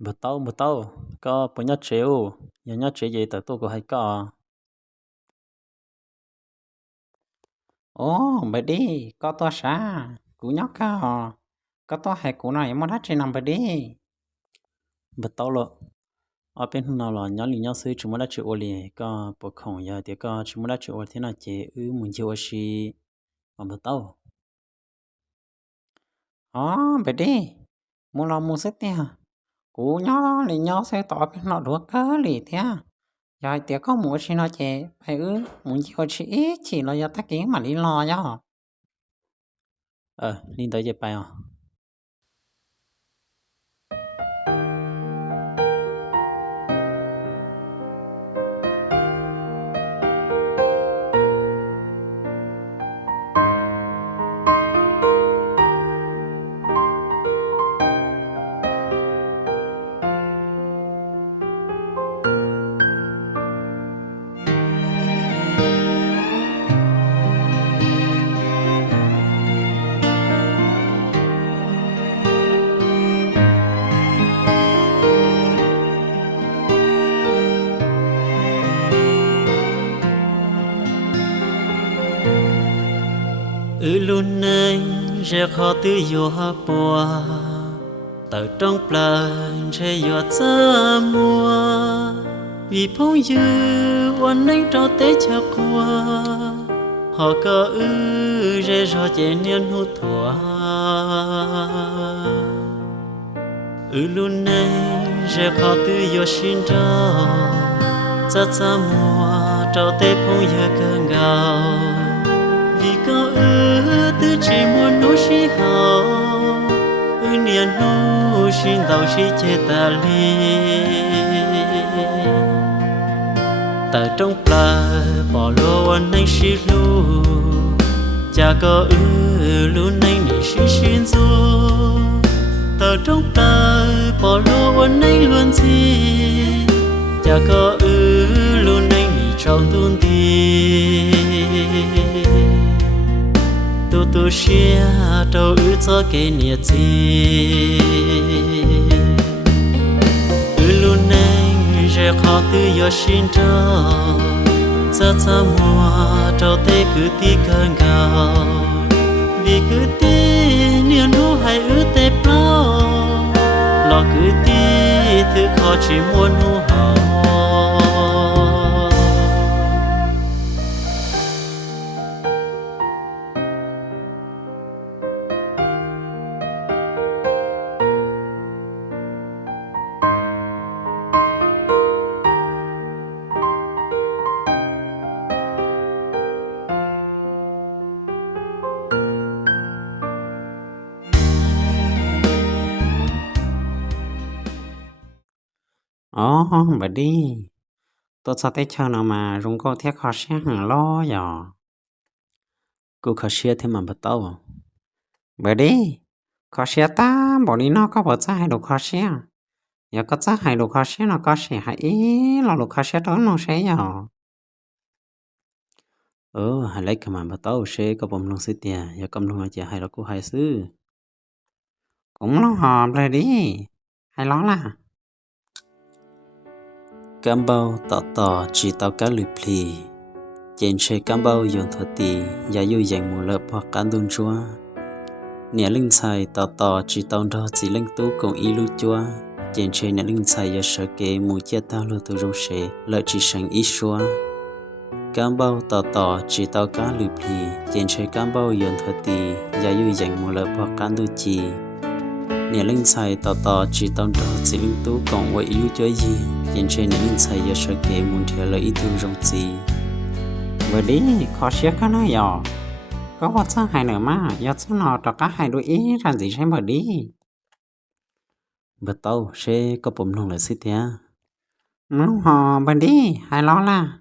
Bữa tàu có bữa nhất chiều giờ nhất chiều gì tới tôi có hay có Ồ, bà đi, có to xa, cú nhóc cả hò, có to hay cú này mà đắt trên nằm bà đi. bữa tàu lo ở bên nào là nhớ liền nhớ xứ chúng ta chịu liền có bữa không giờ thì có chúng ta chịu thế nào chị muốn chịu gì mà bữa tàu Ồ, bà đi, mua lo mua sức nha, cú nhóc liền nhóc sẽ tỏ bên nó đùa cơ lì thế. Rồi tiếc có mua xin nó chè, phải muốn chịu chỉ ít chỉ là do ta kiến mà đi lo nhá. liên tới giờ bài à luôn nên sẽ khó tự do bùa từ trong plan sẽ do xa mùa vì phong dưวันนั้นเราเตะชักว่าhọ có sẽ rõ chế niên hút thua luôn nên sẽ khó tự do xin cho rất xa mùaเราเตะphong dư cơn gạo vì có tư chỉ muốn nấu xí hào niên nấu xin tàu xí chế ta li tại trong pla bỏ lô anh anh xí lu cha có luôn anh nỉ xí xin du tại trong pla bỏ lô anh anh luôn gì cha có luôn anh nỉ trong tuôn đi tu xia đâu cho cái nhiệt gì luôn nên sẽ khó tự do xin cho rất xa mùa trâu tê cứ tí cơn gạo vì cứ tí niên hú hay tê bao lo cứ tí thứ khó chỉ muốn hú hào Ồ, bà đi, tôi sao tới chờ nào mà rung cô thiết khó xe hàng lo giờ. cô khó xia thêm mà bữa tàu Bà đi, khó xe ta, bỏ đi nó có bỏ ra hai đồ khó xe. Giờ có ra hai đồ khó xe nó có xe hãy ý là đồ khó xe đó nó sẽ giờ. hay lấy cái mà bữa tàu sẽ có bom long xí tiền giờ cầm long chị hay là cô hay xứ Cũng nó hòm rồi đi, hay lo là. cam bao tỏ chỉ tao cá lụy pli trên xe cam bao yon thọ tì giá yêu dành một lớp hoặc cán đun chúa nhà linh xài tỏ chỉ tao đó chỉ linh tú cùng y lu chúa trên xe nhà linh xài giờ sợ kế mù chia tao lưu từ rong xe lợi chỉ sang ít chúa cam bao tỏ chỉ tao cá lụy pli trên xe cam bao yon thọ tì giá yêu dành một lớp hoặc cán đun chi nhà linh xài tỏ chỉ tao đó chỉ linh tú cùng với y lu chúa gì trên xe nhà linh xài giờ sợ kế mù theo lợi ít thương rong chi Bà đi, khó xe có nó giờ. Có bỏ ra hai nữa mà, giờ chứ nó cho cả hai đôi ý ra gì xem bà đi. bữa tàu sẽ có bom long là xí thế Nó hò bà đi, hay lo là.